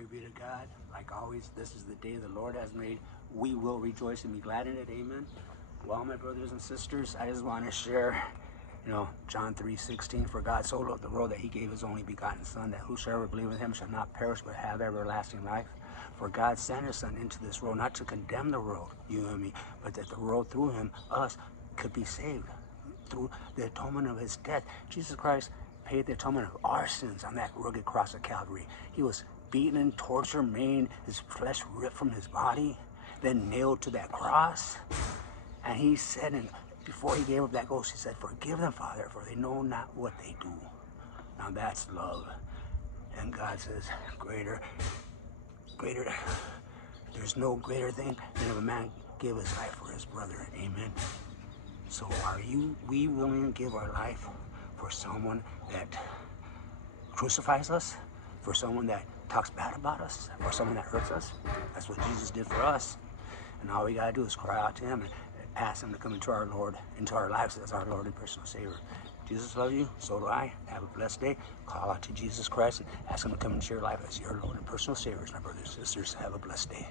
Glory be to God. Like always, this is the day the Lord has made. We will rejoice and be glad in it. Amen. Well, my brothers and sisters, I just want to share, John 3:16. For God so loved the world that he gave his only begotten Son, that whosoever believeth in him shall not perish but have everlasting life. For God sent his Son into this world not to condemn the world, you and me, but that the world through him, us, could be saved through the atonement of his death. Jesus Christ paid the atonement of our sins on that rugged cross of Calvary. He was beaten and tortured, maimed, his flesh ripped from his body, then nailed to that cross. And he said, and before he gave up that ghost, he said, forgive them, Father, for they know not what they do. Now that's love. And God says, greater, there's no greater thing than if a man give his life for his brother. Amen. So are we willing to give our life for someone that crucifies us, for someone that talks bad about us, for someone that hurts us? That's what Jesus did for us. And all we gotta do is cry out to him and ask him to come into our lives as our Lord and personal Savior. Jesus loves you, so do I. Have a blessed day. Call out to Jesus Christ and ask him to come into your life as your Lord and personal Savior. My brothers and sisters, have a blessed day.